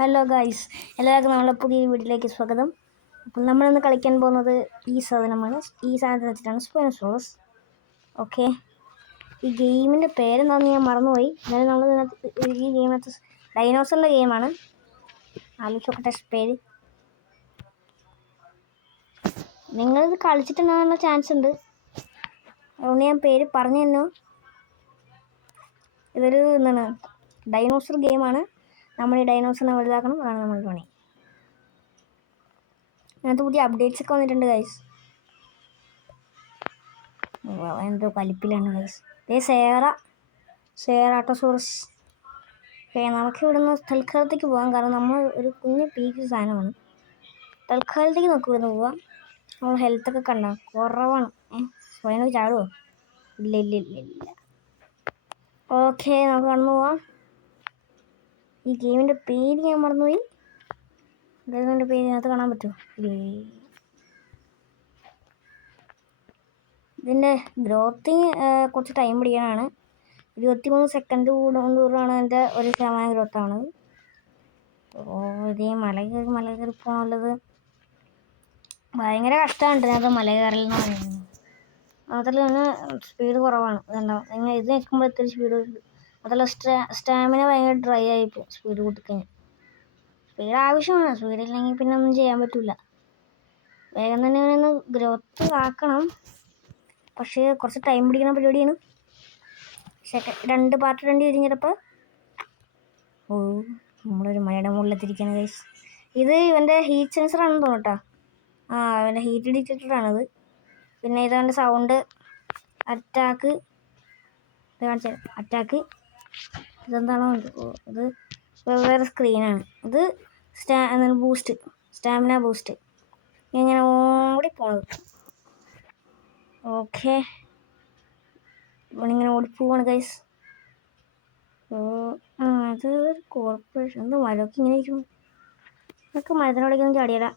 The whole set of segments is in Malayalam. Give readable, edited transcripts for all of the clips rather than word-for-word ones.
ഹലോ ഗൈസ്, എല്ലാവർക്കും നമ്മളെ പുതിയ വീട്ടിലേക്ക് സ്വാഗതം. അപ്പം നമ്മളിന്ന് കളിക്കാൻ പോകുന്നത് ഈ സാധനമാണ്. ഈ സാധനത്തിന് വെച്ചിട്ടാണ് സ്പൈനോസോറസ്. ഓക്കെ, ഈ ഗെയിമിൻ്റെ പേരെന്താണെന്ന് ഞാൻ മറന്നുപോയി. എന്നാലും നമ്മൾ ഈ ഗെയിമത്തെ ഡൈനോസറിൻ്റെ ഗെയിമാണ്. ആലോചിച്ചോക്കട്ടെ പേര്. നിങ്ങളിത് കളിച്ചിട്ടുണ്ടാകാനുള്ള ചാൻസ് ഉണ്ട്, അതുകൊണ്ട് ഞാൻ പേര് പറഞ്ഞു തന്നു. ഇതൊരു ഡൈനോസർ ഗെയിമാണ്. നമ്മൾ ഈ ഡൈനോസറിനെ വലുതാക്കണം, അതാണ് നമ്മുടെ പണി. അതിനകത്ത് പുതിയ അപ്ഡേറ്റ്സ് ഒക്കെ വന്നിട്ടുണ്ട് ഗൈസ്. എന്തോ കലിപ്പിലാണ് ഗൈസ്. ഇതേ സേറാട്ടോസോറസ്. ഓക്കെ, നമുക്ക് ഇവിടുന്ന് തൽക്കാലത്തേക്ക് പോകാം, കാരണം നമ്മൾ ഒരു കുഞ്ഞ് പീക്ക് സാധനമാണ്. തൽക്കാലത്തേക്ക് നമുക്ക് ഇവിടുന്ന് പോവാം. നമ്മൾ ഹെൽത്തൊക്കെ കണ്ടോ, കുറവാണ്. സ്വയം ചാടുമോ? ഇല്ല ഇല്ല ഇല്ല ഇല്ല. ഓക്കെ, നമുക്ക് കടന്നു പോവാം. ഈ ഗെയിമിൻ്റെ പേര് ഞാൻ മറന്നുപോയി. ഗെയിമിൻ്റെ പേര് ഇതിനകത്ത് കാണാൻ പറ്റുമോ? ഇതിൻ്റെ ഗ്രോത്തിങ് കുറച്ച് ടൈം പിടിക്കാനാണ്. 23 സെക്കൻഡ് കൂടുമ്പോഴാണ് എൻ്റെ 1% ഗ്രോത്താണത്. ഇതേ മല കയറി പോകാനുള്ളത് ഭയങ്കര കഷ്ടമാണ്. ഇതിനകത്ത് മല കയറൽ എന്ന് പറയുന്നത് മാത്രമല്ല തന്നെ സ്പീഡ് കുറവാണ്. ഇതുണ്ടാവും നിങ്ങൾ ഇത് നിൽക്കുമ്പോൾ ഇത്തിരി സ്പീഡ് ഉണ്ട്. അതല്ല സ്റ്റാമിന ഭയങ്കര ഡ്രൈ ആയിപ്പോൾ സ്പീഡ് കൂട്ടിക്കഴിഞ്ഞാൽ. സ്പീഡ് ആവശ്യമാണ്, സ്പീഡ് ഇല്ലെങ്കിൽ പിന്നെ ഒന്നും ചെയ്യാൻ പറ്റില്ല. വേഗം തന്നെ ഇങ്ങനെ ഗ്രോത്ത് ആക്കണം, പക്ഷേ കുറച്ച് ടൈം പിടിക്കുന്ന പരിപാടിയാണ്. രണ്ട് പാർട്ട് തിരിഞ്ഞപ്പോൾ നമ്മളൊരു മലയുടെ മുകളിലെത്തിരിക്കുകയാണ് ഗൈസ്. ഇത് ഇവൻ്റെ ഹീറ്റ് സെൻസറാണെന്ന് തോന്നുന്നു കേട്ടോ. ഇവൻ്റെ ഹീറ്റ് ഡിറ്റക്ടറാണിത്. പിന്നെ ഇതവൻ്റെ സൗണ്ട്, അറ്റാക്ക്, ഇത് കാണിച്ചാൽ അറ്റാക്ക്. ഇതെന്താണോ ഇത് വേറെ സ്ക്രീനാണ്. ഇത് ബൂസ്റ്റ്, സ്റ്റാമിന ബൂസ്റ്റ്. ഇങ്ങനെ ഓടിപ്പോണത്. ഓക്കെ, ഇവനിങ്ങനെ ഓടിപ്പോവാണ് ഗൈസ്. അത് കോർപ്പറേഷൻ എന്ത് മരമൊക്കെ ഇങ്ങനെ ഇരിക്കുന്നു. നമുക്ക് മരത്തിനോടേക്കൊന്നും ചാടിയല്ല.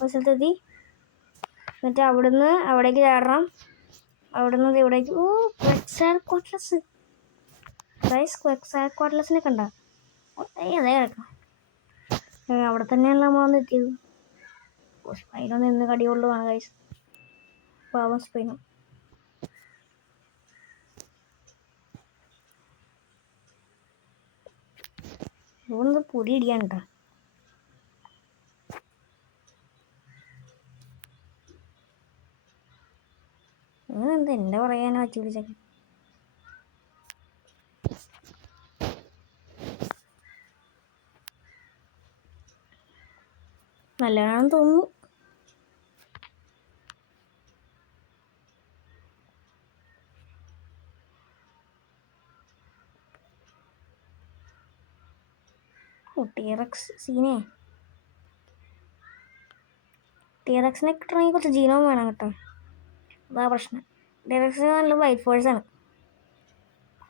ഒരു സ്ഥലത്തെത്തി. എന്നിട്ട് അവിടുന്ന് അവിടേക്ക് ചാടണം. അവിടുന്ന് ഇവിടേക്ക്. ക്വെക്സാൽക്കോട്ട്ലസ് ഗൈസ്, ക്വെക്സാൽക്കോട്ട്ലസിനെ കണ്ട അതേ കിടക്കാം. അവിടെ തന്നെയാണല്ലോ നമ്മൾ വന്ന് എത്തിയത്. സ്പൈനോ നിന്ന് കടികൊള്ളുവാണ് ഗൈസ്, പാവം സ്പൈനോ. അതുകൊണ്ട് പൊടി ഇടിയാണ് കേട്ടോ. അങ്ങനെന്താ എൻ്റെ പറയാനോ വച്ചു പിടിച്ചൊക്കെ. നല്ലതാണെന്ന് തോന്നുന്നു. ടീറക്സിനെ കിട്ടണമെങ്കിൽ കുറച്ച് ജീനോം വേണം കേട്ടോ, അതാ പ്രശ്നം. ടീറക്സിന് നല്ല വൈറ്റ് ഫോഴ്സാണ്.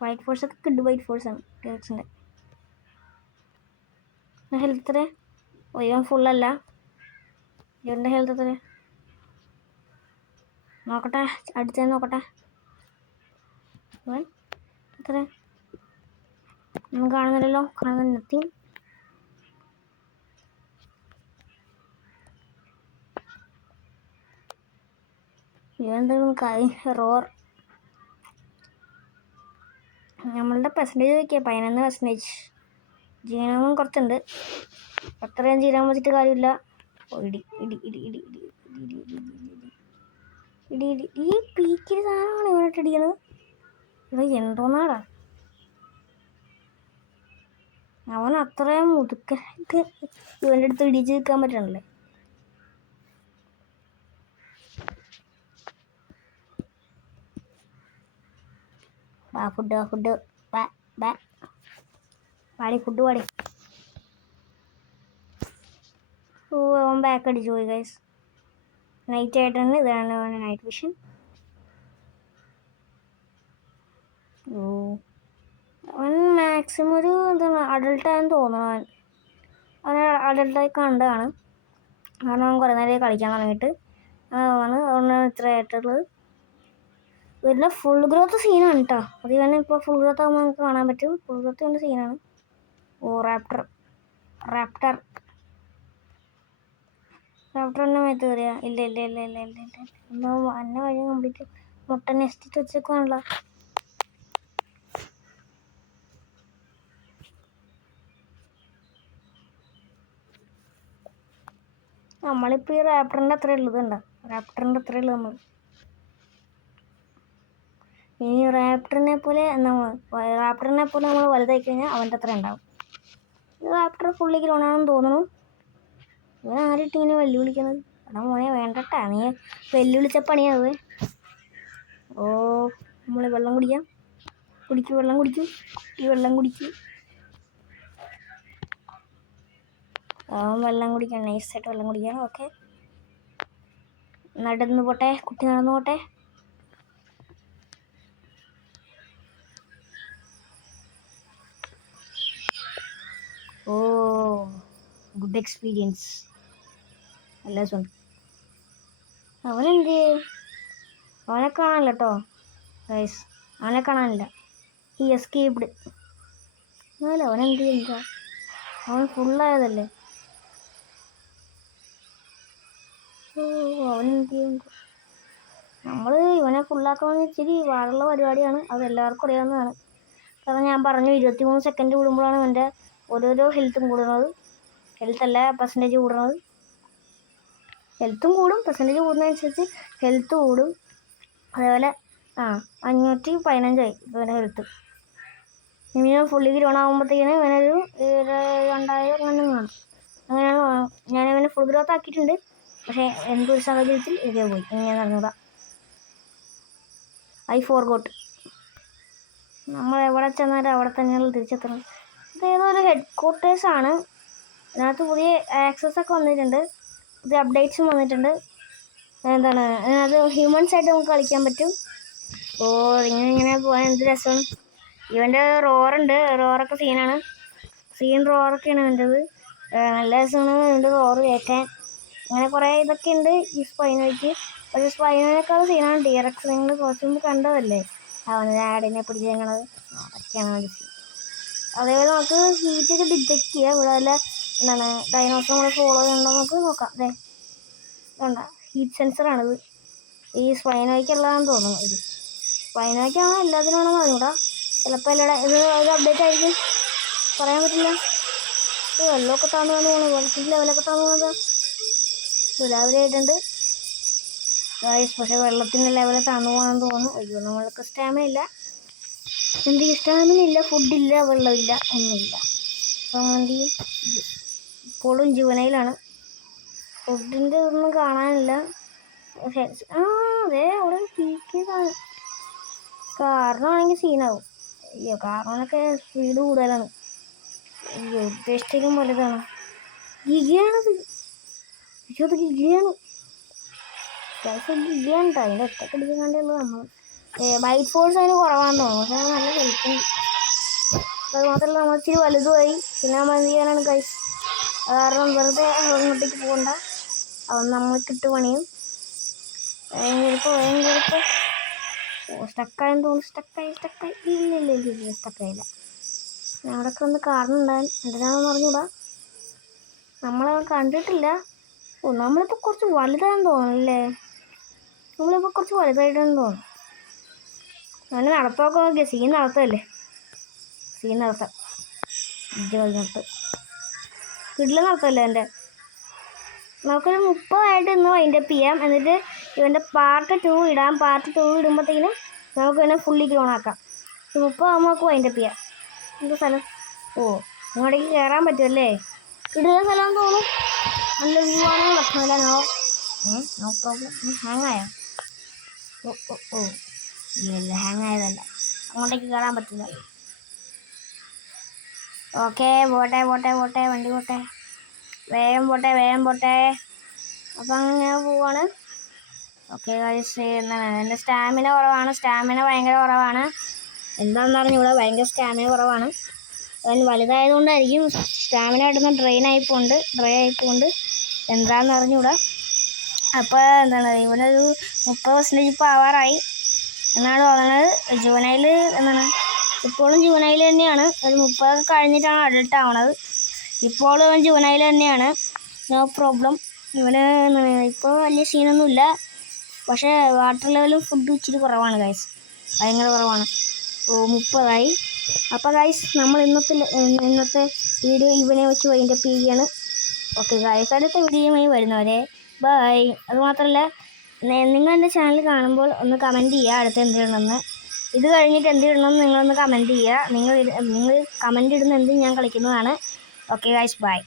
വൈറ്റ് ഫോഴ്സൊക്കെ കിട്ടും. വൈറ്റ് ഫോഴ്സാണ് ടീറക്സിൻ്റെ. ഹെൽത്ത് എത്ര? ഇവൻ ഫുള്ളല്ല. ഇവൻ്റെ ഹെൽത്ത് എത്ര നോക്കട്ടെ, അടുത്തത് നോക്കട്ടെ. ഇവൻ എത്ര ഒന്നും കാണുന്നില്ലല്ലോ. കാണുന്ന നത്തിങ്. ഇവന്തെങ്കിലും റോർ. നമ്മളുടെ പെർസെൻറ്റേജ് നോക്കിയാൽ 11%. ജീനോമും കുറച്ചുണ്ട്. അത്രയും ജീനോം വെച്ചിട്ട് കാര്യമില്ല. ഇടി ഇടി ഇടി ഇടി ഇടി ഇടി ഇടി ഇടി. ഈ പീക്കിൽ സാധനമാണ് ഇവനിട്ട് ഇടിക്കുന്നത്. ഇത് എന്തോന്നാടാ, അവൻ അത്രയും മുതുക്കായിട്ട് ഇവൻ്റെ അടുത്ത് ഇടിച്ച് നിൽക്കാൻ പറ്റണല്ലേ. ഫുഡ് പാടി ഫുഡ് പാടി. അവൻ ബാക്ക് അടിച്ചു പോയി ഗൈസ്. നൈറ്റ് ആയിട്ടാണ്. ഇതാണ് നൈറ്റ് വിഷൻ. അവൻ മാക്സിമം ഒരു എന്താണ് അഡൾട്ടായെന്ന് തോന്നണം. അവൻ അഡൾട്ടായി കണ്ടതാണ്, കാരണം അവൻ കുറേ നേരം കളിക്കാൻ തുടങ്ങിയിട്ട്. അതുകൊണ്ടാണ് ഇത്ര ആയിട്ടുള്ളത്. ഇതിൻ്റെ ഫുൾ ഗ്രോത്ത് സീനാണ് കേട്ടോ. അത് തന്നെ ഇപ്പോൾ ഫുൾ ഗ്രോത്ത് ആകുമ്പോൾ നമുക്ക് കാണാൻ പറ്റും. ഫുൾ ഗ്രോത്ത് കണ്ട സീനാണ്. റാപ്റ്റർ റാപ്റ്റർ റാപ്റ്ററിൻ്റെ മേത്ത് കയറിയാ? ഇല്ല ഇല്ല ഇല്ല ഇല്ല ഇല്ല ഇല്ല എന്താ അന്നെ വഴി കംപ്ലീറ്റ് മുട്ട നെസ്റ്റിട്ട് വെച്ചേക്കുവാണല്ലോ. നമ്മളിപ്പോൾ ഈ റാപ്റ്ററിൻ്റെ അത്ര ഉള്ളതുണ്ടോ? റാപ്റ്ററിൻ്റെ അത്ര ഉള്ളു നമ്മൾ. ഇനി റാപ്റ്ററിനെ പോലെ നമ്മൾ വലുതായി കഴിഞ്ഞാൽ അവൻ്റെ അത്ര ഉണ്ടാവും. റാപ്റ്റർ ഫുള്ളി ഗ്രോണാണെന്ന് തോന്നുന്നു. ഞാൻ ആരിട്ട് ഇങ്ങനെ വെല്ലുവിളിക്കുന്നത്? എടാ മോനെ വേണ്ടട്ടാ, നീ വെല്ലുവിളിച്ച പണിയാവേ. ഓ നമ്മൾ വെള്ളം കുടിക്കാം. വെള്ളം കുടിക്കും. ഈ വെള്ളം കുടിക്കും. വെള്ളം കുടിക്കാം, നൈസായിട്ട് വെള്ളം കുടിക്കാം. ഓക്കെ, നടന്നു പോട്ടെ കുട്ടി, നടന്നു പോട്ടെ. ഓ ഗുഡ് എക്സ്പീരിയൻസ്. നല്ല രസമുണ്ട്. അവനെന്ത്? അവനെ കാണാനില്ല കേട്ടോ ഗൈസ്, അവനെ കാണാനില്ല. ഈ എസ്കേപ്ഡ്. എന്നാലും അവനെന്ത് ചെയ്യുക? അവൻ ഫുള്ളായതല്ലേ. ഓ അവനെന്ത് ചെയ്യുക? നമ്മൾ ഇവനെ ഫുള്ളാക്കാമെന്ന് ഇച്ചിരി പാടുള്ള പരിപാടിയാണ്. അത് എല്ലാവർക്കും അറിയാവുന്നതാണ്. കാരണം ഞാൻ പറഞ്ഞു 23 സെക്കൻഡ് കൂടുമ്പോഴാണ് ഇവൻ്റെ ഓരോരോ ഹെൽത്തും കൂടുന്നത്. ഹെൽത്തല്ല, പെർസെൻറ്റേജ് കൂടുന്നത്. ഹെൽത്തും കൂടും, പെർസെൻറ്റേജ് കൂടുന്നതനുസരിച്ച് ഹെൽത്ത് കൂടും. അതേപോലെ 515 ഇവൻ്റെ ഹെൽത്ത്. ഇനി ഫുള്ളി ഗ്രോൺ ആകുമ്പോഴത്തേക്കിന് ഇവനൊരു 2000 അങ്ങനെ കാണും. അങ്ങനെയാണ് ഞാൻ ഇവനെ ഫുൾ ഗ്രോത്ത് ആക്കിയിട്ടുണ്ട്. പക്ഷേ എന്തൊരു സാഹചര്യത്തിൽ ഇതേ പോയി, ഇങ്ങനെ നടന്നതാ. I forgot. നമ്മൾ എവിടെ ചെന്നാലും അവിടെ തന്നെയാണ് തിരിച്ചെത്തുന്നത്. ഇതേതോ ഒരു ഹെഡ് ക്വാർട്ടേഴ്സാണ്. ഇതിനകത്ത് പുതിയ ആക്സസൊക്കെ വന്നിട്ടുണ്ട്, പുതിയ അപ്ഡേറ്റ്സും വന്നിട്ടുണ്ട്. എന്താണ് അത് ഹ്യൂമൻസായിട്ട് നമുക്ക് കളിക്കാൻ പറ്റും. ഓ ഇങ്ങനെ പോകാൻ എന്ത് രസമാണ്. ഇവൻ്റെ റോറുണ്ട്, റോറൊക്കെ സീനാണ്. റോറൊക്കെയാണ് ഇവൻ്റെത്. നല്ല രസമാണ് ഇവൻ്റെ റോറ് കയറ്റാൻ. അങ്ങനെ കുറേ ഇതൊക്കെ ഉണ്ട് ഈ സ്പൈനോയ്ക്ക്. പക്ഷേ സ്പൈനോനേക്കാൾ സീനാണ് ഡിറക്സ്. നിങ്ങൾ കുറച്ച് മുമ്പ് കണ്ടതല്ലേ അവന് ആടിനെ പിടിച്ചേക്കണത്? അതൊക്കെയാണ് അവൻ്റെ സീൻ. അതേപോലെ നമുക്ക് ഹീറ്റൊക്കെ ഡിറ്റക്ട് ചെയ്യാം. ഇവിടെ വല്ല എന്താണ് ഡൈനോസർ നമ്മൾ ഫോളോ ചെയ്യണ്ടോ നമുക്ക് നോക്കാം. അതെ വേണ്ട, ഹീറ്റ് സെൻസറാണിത്. ഈ സ്പൈനോയ്ക്കുള്ളതാണെന്ന് തോന്നുന്നു. ഇത് സ്പൈനോയ്ക്കാണോ എല്ലാത്തിനാണോ അറിഞ്ഞൂടാ. ചിലപ്പോൾ ഇത് ഒരു അപ്ഡേറ്റ് ആയിരിക്കും, പറയാൻ പറ്റില്ല. വെള്ളമൊക്കെ താന്നു വന്ന് പോകണം, വെള്ളത്തിൻ്റെ ലെവലൊക്കെ താന്നു പോകുന്നത് രാവിലെ ആയിട്ടുണ്ട് ഗായ്സ്. പക്ഷേ വെള്ളത്തിൻ്റെ ലെവൽ താന്നു പോകണമെന്ന് തോന്നുന്നു. അയ്യോ നമ്മൾക്ക് സ്റ്റാമിന ഇല്ല. എന്ത് സ്റ്റാമിന ഇല്ല, ഫുഡില്ല, വെള്ളമില്ല, ഒന്നുമില്ല. അപ്പം എന്ത് ചെയ്യും? ഇപ്പോഴും ജീവനയിലാണ്. ഫുഡിൻ്റെ ഒന്നും കാണാനില്ല. അതെ അവിടെ പീക്കിയതാണ്. കാരണമാണെങ്കിൽ സീനാവും. അയ്യോ കാരണമൊക്കെ സ്പീഡ് കൂടുതലാണ്. അയ്യോ ഉദ്ദേശിച്ചേക്കും വലുതാണ്. ഗിഗയാണത്. അയ്യോ അത് ഗിഗയാണ്. ഗിഗയാണ് കേട്ടോ. അതിൻ്റെ ഒറ്റക്ക് അടിക്കാണ്ടുള്ളത് നമ്മൾ. ബൈറ്റ് ഫോഴ്സ് അതിന് കുറവാണെന്ന് തോന്നുന്നു. പക്ഷേ അത് നല്ല കഴിക്കും. അത് മാത്രമല്ല നമ്മൾ ഇച്ചിരി വലുതുമായി. പിന്നെ നമ്മൾ എന്ത് ചെയ്യാനാണ് ഗൈസ്? അത് കാരണം വെറുതെ അങ്ങോട്ടേക്ക് പോകണ്ട, അവൻ നമ്മൾക്കിട്ട് പണിയും. ഭയങ്കര സ്റ്റക്കായെന്ന് തോന്നുന്നു. സ്റ്റക്കായി ഇല്ല സ്റ്റക്കായില്ല. അവിടെയൊക്കെ ഒന്ന് കാണുന്നുണ്ടാകാൻ എന്തിനാണെന്ന് പറഞ്ഞൂടാ. നമ്മളവൻ കണ്ടിട്ടില്ല. നമ്മളിപ്പോൾ കുറച്ച് വലുതാണെന്ന് തോന്നുന്നല്ലേ. നമ്മളിപ്പോൾ കുറച്ച് വലുതായിട്ടെന്ന് തോന്നുന്നു. അവന് നടത്തമൊക്കെ നോക്കിയ സീൻ നടത്തല്ലേ. സീൻ നടത്താം നടത്ത് വീട്ടിൽ നടത്തല്ലേ എൻ്റെ. നമുക്കൊരു 30 ഇന്ന് വൈൻഡപ്പ് ചെയ്യാം. എന്നിട്ട് ഇവൻ്റെ പാർട്ട് 2 ഇടാം. പാർട്ട് 2 ഇടുമ്പോഴത്തേക്കിനും നമുക്ക് ഇവനെ ഫുള്ളി ഗ്രോൺ ആക്കാം. 30 ആകുമ്പോൾ നമുക്ക് വൈൻഡപ്പ് ചെയ്യാം. എന്ത് സ്ഥലം? ഓ ഇങ്ങോട്ടേക്ക് കയറാൻ പറ്റുമല്ലേ? ഇടുന്ന സ്ഥലമാണെന്ന് തോന്നുന്നു. നല്ല വ്യൂ ആണ്, പ്രശ്നമില്ല. No problem. ഹാങ് ആയോ? ഓ ഇല്ല ഹാങ് ആയതല്ല. അങ്ങോട്ടേക്ക് കയറാൻ പറ്റില്ല. ഓക്കെ പോട്ടെ വണ്ടി പോട്ടെ. വേഗം പോട്ടെ. അപ്പം അങ്ങനെ പോവാണ്. ഓക്കെ ഗൈസ്, എന്താണ് എൻ്റെ സ്റ്റാമിന കുറവാണ്. ഭയങ്കര കുറവാണ്. എന്താണെന്ന് പറഞ്ഞൂടെ, ഭയങ്കര സ്റ്റാമിന കുറവാണ്. അവൻ വലുതായതുകൊണ്ടായിരിക്കും സ്റ്റാമിന ഇടുന്ന ഡ്രൈ ആയിപ്പോണ്ട് എന്താണെന്ന് അറിഞ്ഞൂടാ. അപ്പോൾ എന്താണ് ഇവനൊരു 30% ഇപ്പോൾ ആവാറായി എന്നാണ് തോന്നുന്നത്. ജൂനൈൽ എന്താണ് ഇപ്പോഴും ജൂനൈൽ തന്നെയാണ്. ഒരു 30 കഴിഞ്ഞിട്ടാണ് അഡൾട്ട് ആവണത്. ഇപ്പോൾ അവൻ ജൂനൈൽ തന്നെയാണ്, നോ പ്രോബ്ലം. ഇവന് ഇപ്പോൾ വലിയ സീനൊന്നുമില്ല. പക്ഷേ വാട്ടർ ലെവലും ഫുഡ് ഇച്ചിരി കുറവാണ് ഗൈസ്, ഭയങ്കര കുറവാണ്. 30ആയി. അപ്പോൾ ഗൈസ് നമ്മൾ ഇന്നത്തെ വീഡിയോ ഇവനെ വെച്ച് വൈൻഡപ്പ് ചെയ്യുകയാണ്. ഓക്കെ ഗൈസ്, അടുത്ത വീഡിയോയുമായി വരുന്നവരെ ബൈ. അതുമാത്രമല്ല, നിങ്ങൾ എൻ്റെ ചാനൽ കാണുമ്പോൾ ഒന്ന് കമൻറ്റ് ചെയ്യുക അടുത്ത് എന്തിടണമെന്ന്. ഇത് കഴിഞ്ഞിട്ട് എന്തിടണമെന്ന് നിങ്ങളൊന്ന് കമൻറ്റ് ചെയ്യുക. നിങ്ങൾ കമൻറ്റ് ഇടുന്ന എന്തും ഞാൻ കളിക്കുന്നതാണ്. Okay guys, by.